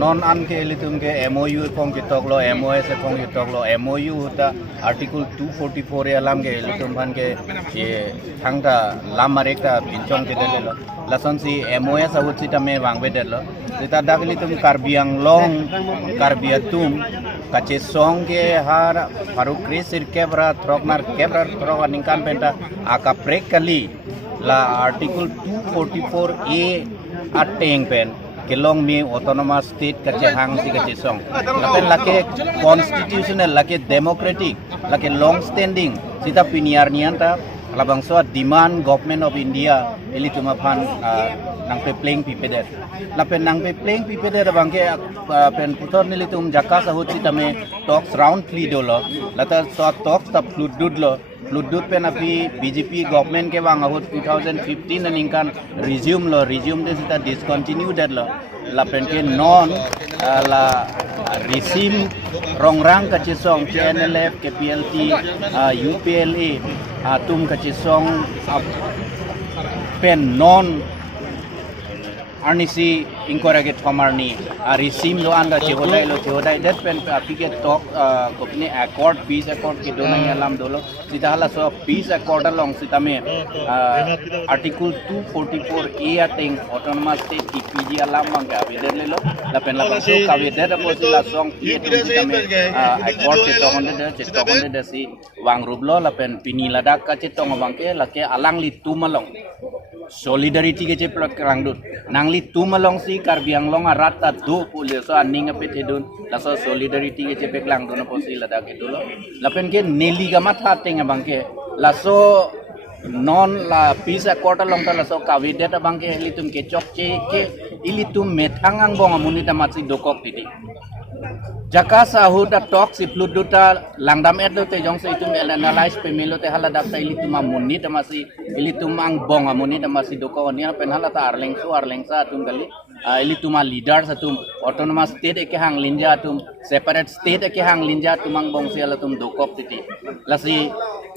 non an ke litum ke MOU phong ki tok lo MOS phong ki tok lo MOU ta article 244 e alam ke litum phan ke ye thangta lamarekta pinchong ke dele lo lason si MOS awut si tame wang bedel lo sita dak litum karbiang long karbiatum kache song ke har paru krisir kebra troknar kebra trok ningkan penta aka prekali la article 244 a ateng pen kelong mi autonomous state kache hang si kache song lapen lake constitutional lake democratic lake long standing sita piniar nianta labang so demand government of India ili tuma phan nang pe playing pipeder lapen nang pe playing pipeder bangke pen putor nili tum jaka sahut sita me talks round flee dolo lata so talks ta fludud lo Ludut pen api BJP government ke wang ahut 2015 naningkan resume de sita discontinue dat lo la pen ke non la resim rongrang kachisong CNLF ke PLT UPLA tum kachisong pen non arnisi inkorage thomarni resim lo anda chehodai that pen api ke talk kopne accord peace accord ke donai alam dolo sidahala so peace accord along sitame article 244 a ating autonomous state ki PG alam mangga abider lelo la pen la so kawider apo sila song sitame accord che tokonde de si wang rublo la pen piniladak ka che tong wangke la ke alang li tumalong solidarity ke je plot kerangdut nangli tumalong si karbiang long rata do pule so aning pe thedun la so solidarity ke je peklang do no posi lada ke dolo lapen ke neli gamat hating bangke la so non la pisa kota long ta la so kawide ta bangke litum ke chok che ke ilitum methangang bong amuni ta matsi dokok titi jaka sahu da talk si fluduta langdam edo te jong se itum analyze pe melo te hala da ta ilitum amuni ta masi ilitum ang bong amuni ta masi doko ni pen hala ta arleng sa tum gali ilitum leaders atum autonomous state ke hang linja atum separate state ke hang linja tumang bong se ala tum dokok titi lasi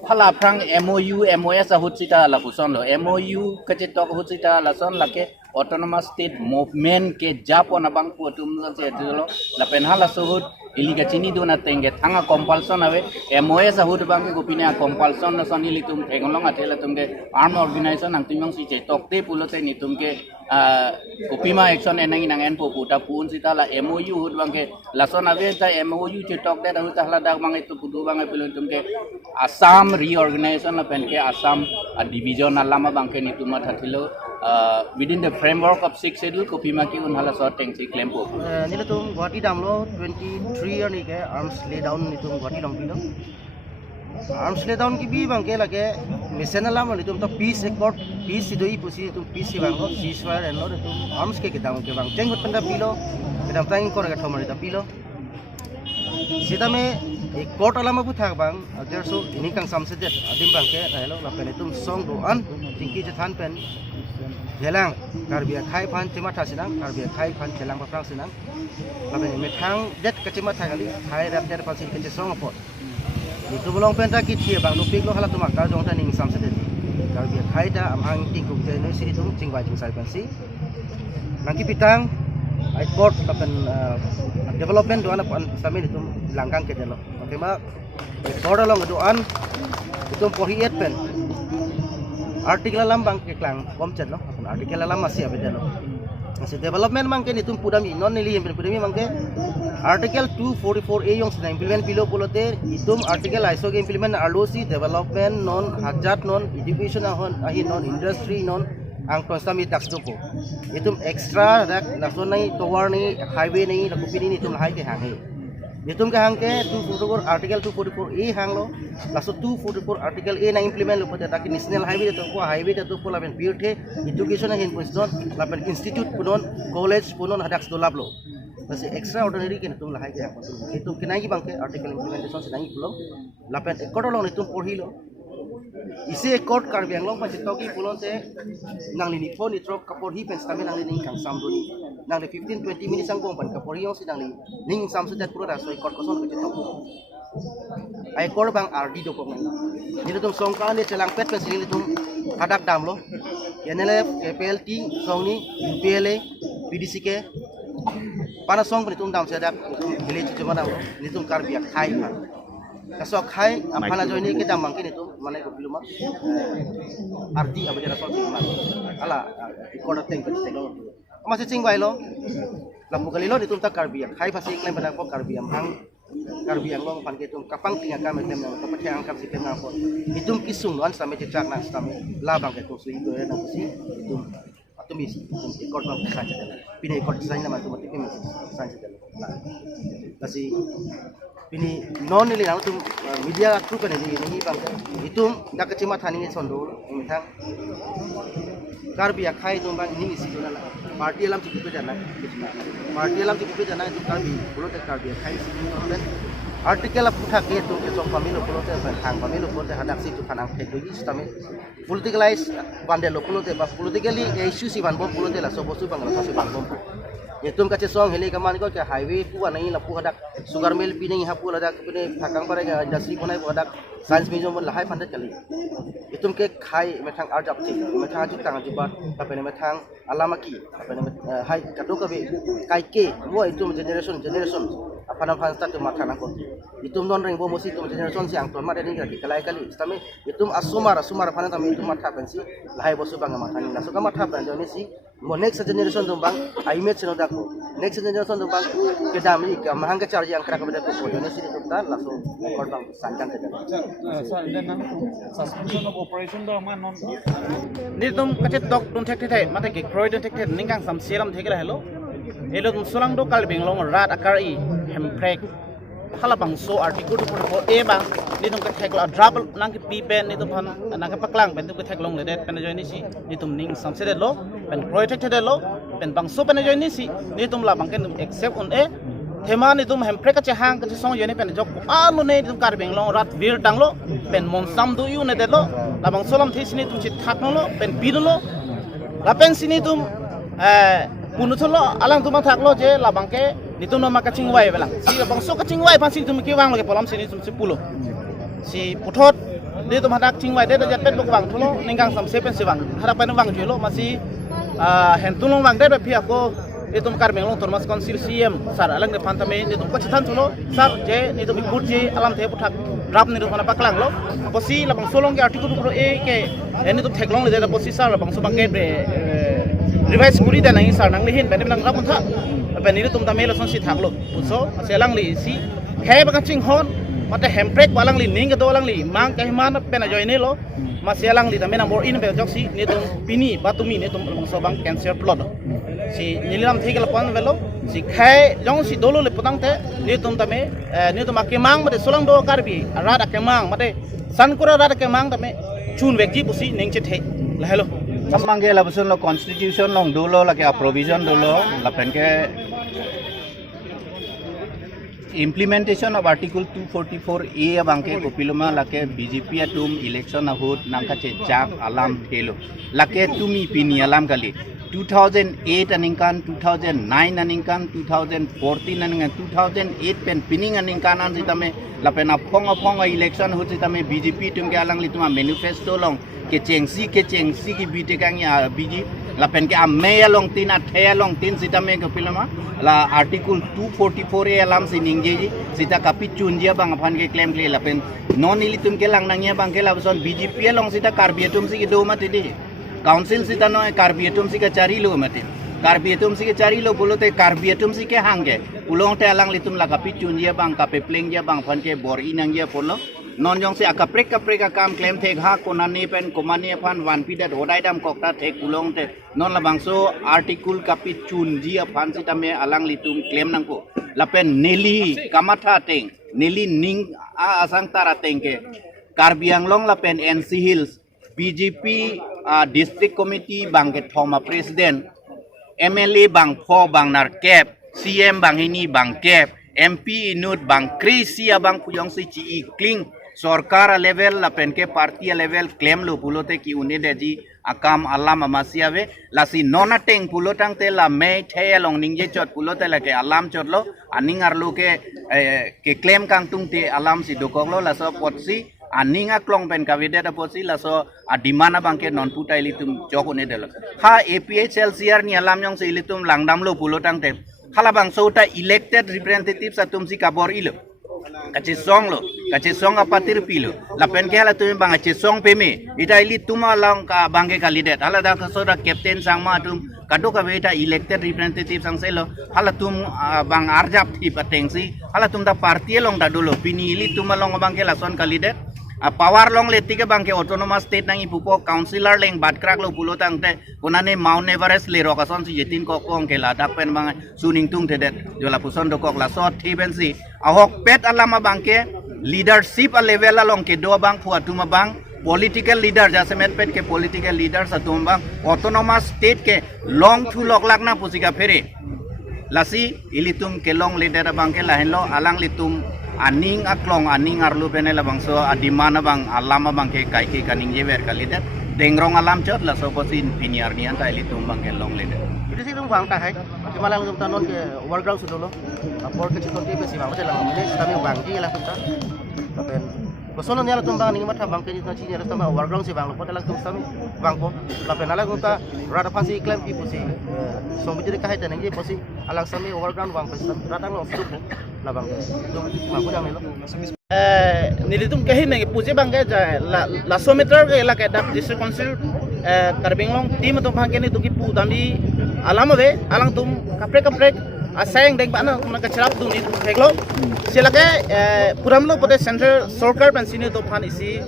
hala prang MOU MOS ahut sita la puson lo MOU ke tok hut sita la son la ke autonomous state movement ke japon abang putum se dolo la pen hala suhut iliga chini dona tenge thanga compulsion ave MOS ahut bang ko pina compulsion na son ilitum thengolong atela tumge arm organization ang timong si tokte pulote ni tumke kopima action enang inang en puta pun sita la MOU hut bang ke la son ave ta MOU che tok de hut hala dak bang itu putu bang pelun tumke Assam reorganization la pen ke Assam division alama bang ke ni tuma thatilo within the framework of 6 schedule kopima ki unhala so teng si claim po nila tum Guwahati damlo 23 year ni ke arms lay down ni tum Guwahati long pilo arms lay down ki bi bang ke lage mission alam ni tum to peace accord peace sidoi pusi tum peace si bang ceasefire and lo tum arms ke dam ke bang teng hot panda pilo kedam tang kor ga thomari ta pilo sida me ek court alama bu thak bang agar so ini kang samse det adim bang ke hello la pen tum song do an tingki je than pen jelang karbia khai phan chima tha sinang karbia khai phan jelang pa prang sinang labe me thang det ka chima tha gali khai rap der pa sin ke song pot itu bolong penta ki thie bang lu pik lo hala tuma kar jong ta ning sam se det karbia khai da am hang ting ku te ne si tum ching bai chung sai pen si nang ki pitang ai court tapen development do ana pan sami itu langkang ke delo oke ma court along do an itu pohiet pen artikel alam bang ke klang komcet lo artikel alam masih apa delo masih development mang ke nitum pudami non nili yang pudami mang ke artikel 244 a yang sedang implement pilo polote itum artikel iso ke implement ROC development non hajat non education ahi non industry non ang konsami tax to po itum extra dak nason nai towar ni highway ni lakupini ni itum hai ke hangi itum ke hang ke 244 artikel 244 a hang lo laso 244 artikel a na implement lo pada tak national highway to ko highway to ko laben beauty education hin punon laben institute punon college punon hadak do lablo masih extraordinary ke itum lahai ke hang itum kinai bang ke artikel implementation sedang pulo laben ekodolong itum porhilo isi ekor karbiang long pasti toki pulon te nang lini phone itro kapor hi pen kami nang lini kang sam doni nang le 15-20 minutes ang bong pan kapor hi si nang lini ning sam sudat pura raso ekor koson ke tok ai kor bang RD do ko nang ni tum songkan ni celang pet pen sini tum hadak dam lo NLF KPLT song ni UPLA PDC ke panasong penitum dam sedak village cuma dam nitum karbi khai kan kasok khai apana joini kita mangkin itu mana ko biluma arti abadi rasul ala ikot teng teng masih cing bailo lampu kalilo nitum tak karbi khai fasik lem pada ko karbi karbi yang long pan ketum kapang tinga kami tem nang kapathe angkam si tem nang ko itum kisung wan same cecak nang same labang ketum sui do nang si itum atumis ikot bang saja pini ikot saja nama tu mati kami saja kasi pini non ini nang tum media tu kan ini bang itum dak kecima thani sondo mitang karbi khai tum bang ini isi dona party alam cukup jana party alam cukup jana itu karbi pulau te karbi khai isi artikel apa thak ke tu kesok pamilu pulau te hang pamilu pulau te hadak si tu kanang te doi stame politicalize bandel pulau te ba politically issue si ban bom pulau te la so bosu bang la so bang bom yetum kace song heli kaman ko ke highway pu anai la pu hadak sugar mill pi nei hapu hadak pine thakang pare industry konai pu hadak science museum la hai pandat kali yetum ke khai methang arjap ti methang ju tang jibat tapene methang alamaki tapene hai kadu kabe kai ke wo itum generation apa nam fan start matha nang ko itum non reng bo mosi itum generation si ang ton ma deni kali kalai kali istame itum asumar fan tam itum matha pensi la hai bosu bang matha ni la so ka matha ban joni si mo next generation dum bang ai met seno dako next generation dum bang ke dami ke mahang ke charge yang kra ka beda ko joni si dum ta la so kor bang sanjang ke Sir, then suspension of operation do man non ni tum kache tok tum thek thek mate ke kroi tum thek thek ningkang sam seram thek la hello elo tum sulang do kal benglong rat akar I hemprek khala bang so article tu ko e bang ni tum ka thek la drop nang ki pi pen ni tum han nang ka paklang pen tum ka thek long le det pen join ni si ni tum ning sam se det lo pen kroi thek thek lo pen bang so pen join ni si ni tum la bang ken accept on e thema ni tum hemprek ka che hang ka song yoni pen jok alu ne tum kar benglong rat bir tang lo pen mon sam du yu ne det lo la bang solam thi sini tum chi thak no lo pen pi lo la pen sini tum punu tholo alang tum thak lo je la bang ke ni tum ma ka chingwai belang si bang so ka chingwai pan si tum ki wang lo ke polam sini tum si pulo si puthot ni tum hadak chingwai de jat pen bok wang tholo ninggang sam se pen si wang hadak pen wang julo masi hen tulung wang de phi ako ni tum kar menglong tormas council CM sar alang de pantame ni tum ko chithan tholo sar je ni tum ikut je alam the puthak rap ni tum na paklang lo posi la bang solong ke article pro e ke ni tum theklong le de posi sar la bang so bang ke revise kuri da nang sar nang lihin ben nang rap tha ben ni tum ta melo son si thaklo so selang li si he ba ching hon mate hemprek balang li ning do lang li mang ka himan pen join ni lo ma selang li ta me number in be jok si ni tum pini batumi ni tum bang so bang cancer plot si nilam thigel pon velo si khai jong si dolo le putang te ni tum ta me ni tum akemang mate solang do karbi arat akemang mate san kura rat akemang ta me chun vekji pusi ning che the la hello samangge la busun lo constitution long dolo la ke provision dolo la pen ke implementation of article 244A bangke kopiloma lake BJP atum election ahut nangka chak alam thelo lake tumi pini alam kali 2008 aningkan 2009 aningkan 2014 aningkan 2008 pen pining aningkan an sitame lapen apong election hut sitame BJP tumke alang lituma manifesto long ke chengsi ki bite kang ya BJ lapen ke ameya long tin athaya long tin sitame kopiloma la article 244A alam siningge sita kapi chunjia bang aphan ke claim le lapen non ilitum ke lang nangya bang ke labson BJP long sita karbiatum si ke do matidi council sita no karbiatum si ke cari lo mati karbiatum si ke cari lo pulote karbiatum si ke hangge pulong te alang litum la kapi chunjia bang kape plengja bang phan ke bor inangya polo non jong se akaprek kam claim thek ha konani pen komani phan wan pi dat hodai dam kokta thek pulong te non la bangso article kapi chunjia phan sita me alang litum claim nangko lapen neli kamatha teng neli ning asang tara tengke karbiang long lapen NC Hills BJP district committee bang ke thoma president MLA bang pho bang nar cap CM bang ini bang cap MP inut bang krisia bang puyong si chi kling सरकार लेवल लपेन के party level claim लो पुलोते की उन्हें देजी akam alam amasia ve lasi nona teng pulotang te la me the long ningje chot pulote la ke alam chot lo aning arlo ke claim kang tung te alam si dokong lo la so potsi aninga klong pen kavide da potsi la so adimana bangke non putai litum joko ne del ha APHLCR ni alam yong si litum langdam lo pulotang te halabang so ta elected representative sa tum si kabor ilo kache song lo kache song apatir pilo lapen ke hala tum bang kache song peme ita ili tuma lang ka bangke kalidet hala da kasora captain sangma tum kado ka beta elected representative sang selo hala tum bang arjap ti patengsi hala tum da party long da dulu pini ili tuma long bangke lason kalidet power long leti ke bangke autonomous state nang ipupo councilor leng batkrak lo pulo tang te kunane Mount Everest le rokason si jetin ko kong ke la dak pen bang suning tung tedet jola puson do kok la sot thibensi ahok pet alama bangke leadership a level along ke do bang puatuma bang political leader jasemet pet ke political leader sa tumbang autonomous state ke long thu lok lak na pusika fere lasi ilitum ke long leader bangke la henlo alang litum aning aklong aning arlu penela bangso adimana bang alama bang ke kai ke kaning jewer kalidet dengrong alam chot la soposin piniar nian ta ilitum bang ke long leader itu sih tum bang ta hai malang tum tanon ke overground sudah lo por ke chiton ti besi bang lah ini kami bang ji lah tum ta tapi Kosono niala tum bang ni mata bang ke ni chi niala tum overground si bang lo potala tum sami bang ko tapi nala tum ta rada pasi claim pi pusi so bijire kahai ta ngi pusi alang sami overground bang pasi rada lo sup la bang ke tum ma ko jang lo nilitum kahi nang puje bang ke la 100 meter ke la ke dak district council karbinglong tim to bang ke ni tuki pu dami alam ve alang tum kaprek asayang deng bana kum ka chrap du ni theklo silake puram lo pote central sarkar pensini to phan isi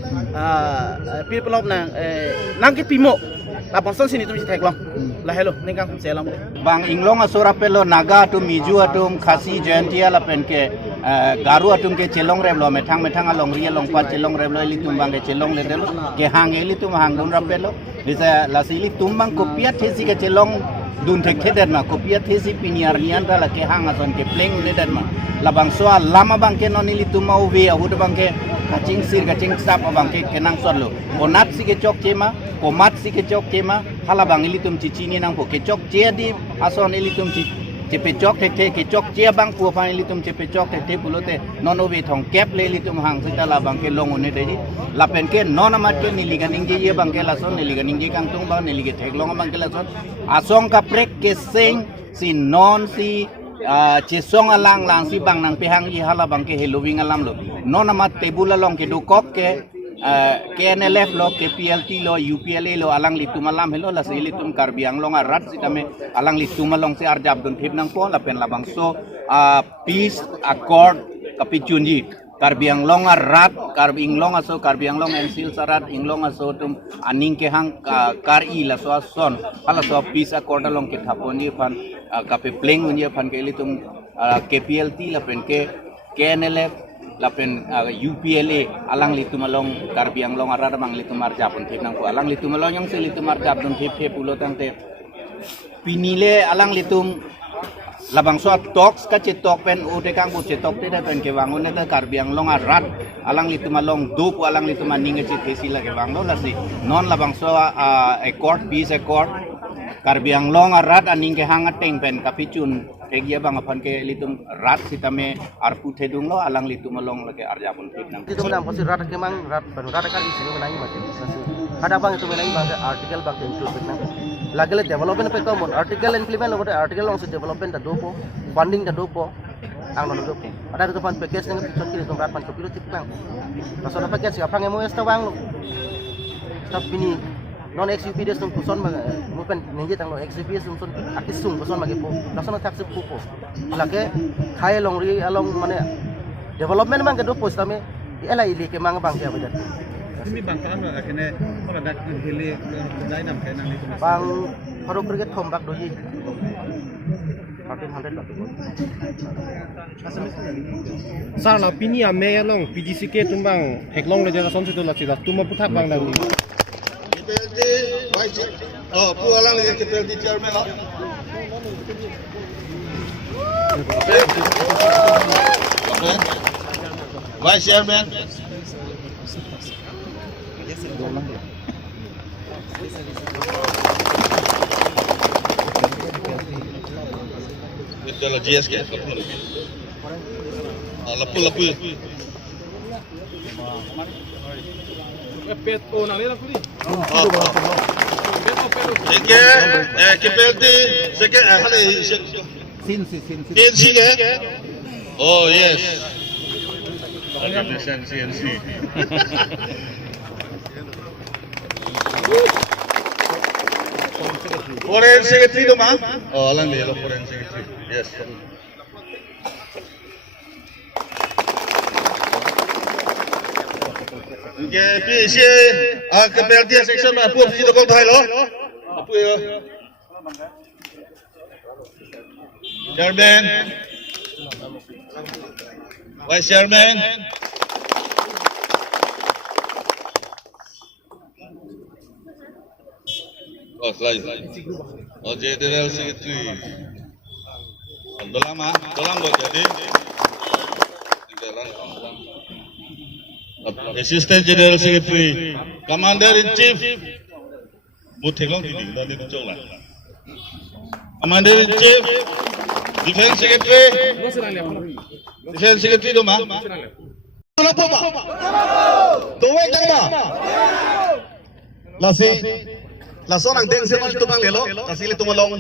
people of nang ke pimo la ponson sini tum theklo la hello ningkang selam bang inglong asura pelo naga tu miju atum khasi jayantia la penke garu atum ke chelong reblo methang along ria long pa chelong reblo ili tumbang ke chelong le delo ke hang ili tum hang dun rabelo disa la sili tumbang kopia thesi ke chelong dun thek theder ma kopia thesi piniar nian la ke hang ason ke pleng le dan ma la bang so lama bang ke non ili tum mau ve ahud bang ke kacing sap bang ke kenang sorlo onat si ke chok chema komat si ke chok chema hala bang ili tum cici ni nang po ke chok che di ason ili tum ci cepe chok te ke chok che bang pu pa ili tum cepe chok te pulote non obe thong kep le ili tum hang sita la bang ke long one de la pen ke non amat ke nili ganing je ye bang ke la son nili ganing je kang tung bang nili ke thek long bang ke la son asong ka prek ke sing si non si cesong alang lang si bang nang pihang i hala bang ke helowing alam lo non amat tebula long ke dukop ke KNLF lo KPLT lo UPLA lo alang litum alam hello la sili tum karbiang long arat si kami alang litum along si arjab dun thip nang po la pen labang so peace accord kapicunji karbiang long arat karbing long aso karbiang long ensil sarat inglong aso tum aning ke hang kar I la so son ala so peace accord long ke thaponi pan kape pleng unye pan ke litum KPLT la pen ke KNLF lapen UPLA alang litumalong karbiang long arada mang litumar japon thip nang ko alang litumalong yang si litumar japon thip pulo tang te pinile alang litum labang so talks ka chetok pen ute kang bu chetok te pen ke wangun ne karbiang long arat alang litumalong do ko alang lituman ninge che thesi la ke wanglo la si non labang so accord peace accord karbiang long arat aning ke hangateng pen kapicun Egia bang apan ke litum rat sitame arpu thedung lo alang litum along lage arjapun tip nang itu menang pasti rat kemang rat kan isi menangi macam ada bang itu menangi bang artikel bang include nang lagi le development pe komon artikel implement lo artikel long se development da dopo funding da dopo ang non dopo ada itu pan package nang picon kiri tum rat pan kopilo tip bang pasal package apa ngemo esta bang lo tapi ni non XUPDS tum kuson mag mupen ninje tang lo XUPDS tum son akis sung kuson magi po lasono tak se pupo lage khai long ri along mane development mang ke do post tame ela ili ke mang bang ke bajar Kami bangkaan lo akhirnya kalau ada hili kedai nam kayak nang itu bang haru kriket thombak doji 1300 sa la pini ame long PDC ke tumbang heklong le jara son situ la sila tuma putak bang dang ni pu alang lagi KPLT chairman lah. Vice chairman. Itu lah GS ke? Lepu. PO nang lera kuli. Seke, KPLT, seke, hale, CNC ke? Oh yes. Organization CNC. Foreign Secretary tu mah? Oh, alang dia lo Foreign Secretary. Yes. Okay, PSC KPLT section mah apa sih dokol thai lo? Apa ya? Chairman, Vice Chairman, oh selain, oh General Secretary, dolang buat jadi, Assistant General Secretary, Commander in Chief, Muteklong ini, nanti muncul lah. Commander in Chief, Defense Secretary, Defense Secretary tu mah. Kenapa pak? Tuwek tak pak? Lasi orang deng semal tu bang lelo, lasi le tu malong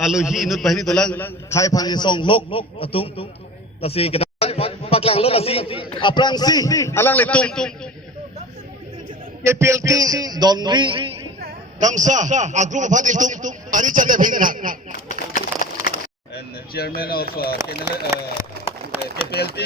aluhi inut bahini tu lang, kai pani song lok atung, lasi kita paklang lo lasi aprang si alang le tung, KPLT Donri Damsa agru bapati tung, ari cakap hingga. And Chairman of KPLT,